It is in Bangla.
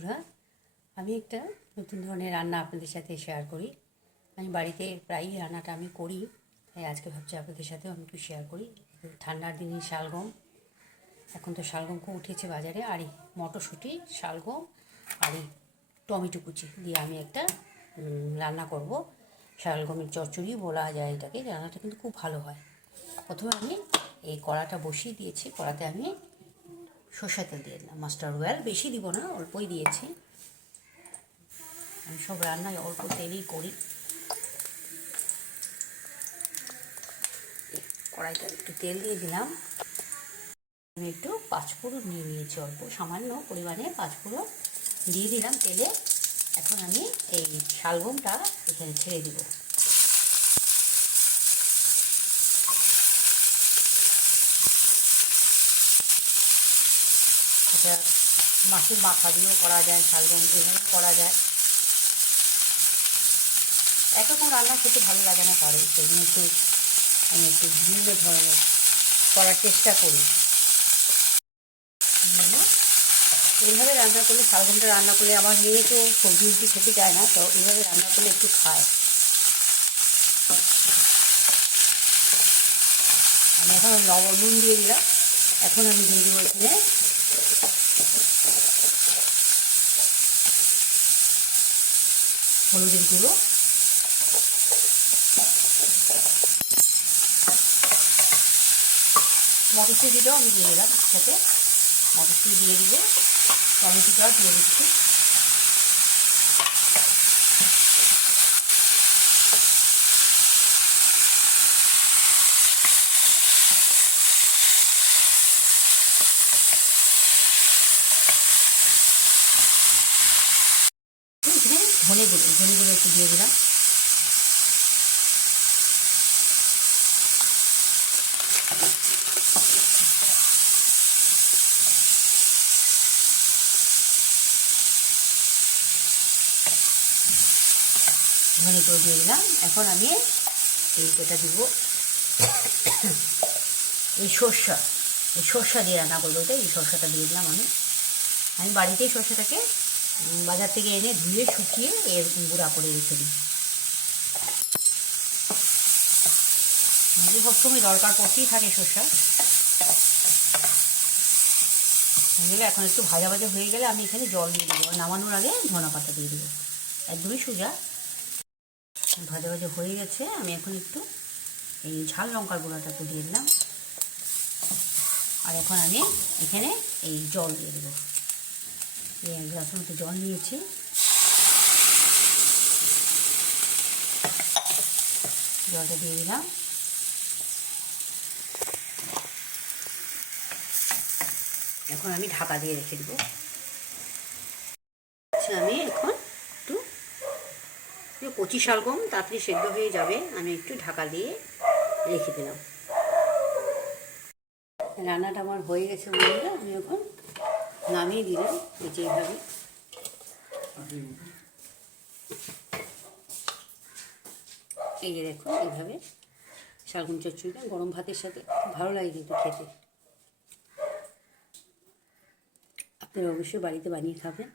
বন্ধুরা, আমি একটা নতুন ধরনের রান্না আপনাদের সাথে শেয়ার করি। আমি বাড়িতে প্রায়ই রান্নাটা আমি করি, তাই আজকে ভাবছি আপনাদের সাথেও আমি একটু শেয়ার করি। ঠান্ডার দিনে শালগম, এখন তো শালগম খুব উঠেছে বাজারে, আর এই মটরশুঁটি, শালগম আর এই টমেটো কুচি দিয়ে আমি একটা রান্না করব। শালগমের চচ্চড়ি বলা যায় এটাকে। রান্নাটা কিন্তু খুব ভালো হয়। প্রথমে আমি এই কড়াটা বসিয়ে দিয়েছি। কড়াতে আমি সর্ষের তেল দিয়ে দিলাম, মাস্টার্ড অয়েল বেশি দিব না, অল্পই দিয়েছি। আমি সব রান্নায় অল্প তেলেই করি। কড়াইতে একটু তেল দিয়ে দিলাম। আমি একটু পাঁচফোড়ন নিয়ে নিয়েছি, অল্প সামান্য পরিমাণে পাঁচফোড়ন দিয়ে দিলাম তেলে। এখন আমি এই শালগমটা এখানে ছেড়ে দিব। এটা মাছের মাথা দিয়েও করা যায়, শালগম এভাবেও করা যায়। একরকম রান্না খেতে ভালো লাগে না কারো, সেজন্য আমি একটু ভিন্ন ধরনের করার চেষ্টা করি। এইভাবে রান্না করলে, শালগমটা রান্না করলে, আমার মেয়ে তো সবজি উবজি খেতে চায় না, তো এইভাবে রান্না করলে একটু খায়। আমি এখন নুন দিয়ে দিলাম। এখন আমি দিয়ে দেবো এখানে হলুদের গুঁড়ো, মটরশুঁটিটাও আমি দিয়ে দিলাম সাথে। মটরশুঁটি দিয়ে দিব, টমেটোটাও দিয়ে দিচ্ছি। এখানে ধনে গুঁড়ো একটু দিয়ে দিলাম। ধনে গুঁড়ো দিয়ে দিলাম। এখন আমি এটা দিব, এই সর্ষা দিয়ে রান্না করবো। এই সর্ষাটা দিয়ে দিলাম। আমি বাড়িতেই সর্ষাটাকে বাজার থেকে এনে ধুয়ে শুকিয়ে এর গুঁড়া করে রেখে দিই। সবসময় দরকার পড়তেই থাকে সর্ষা। হয়ে গেলে, এখন একটু ভাজা ভাজা হয়ে গেলে আমি এখানে জল দিয়ে দেবো। নামানোর আগে ধনা পাতা দিয়ে দেবো, একদমই সোজা। ভাজা ভাজা হয়ে গেছে। আমি এখন একটু এই ঝাল লঙ্কার গুঁড়াটা একটু দিয়ে দিলাম। আর এখন আমি এখানে এই জল দিয়ে দেবো। এই 1 গ্লাসের মতো জল নিয়েছি। জলটা দিয়ে দিলাম। এখন আমি ঢাকা দিয়ে রেখে দেবো। আচ্ছা, আমি এখন একটু কচি শালগম তাড়াতাড়ি সেদ্ধ হয়ে যাবে, আমি একটু ঢাকা দিয়ে রেখে দিলাম। রান্নাটা আমার হয়ে গেছে বন্ধুরা। আমি এখন নামিয়ে দিলাম। এই যে এইভাবে এই যে দেখুন, এইভাবে শালগম চচ্চড়িটা গরম ভাতের সাথে ভালো লাগে কিন্তু খেতে। আপনারা অবশ্যই বাড়িতে বানিয়ে খাবেন।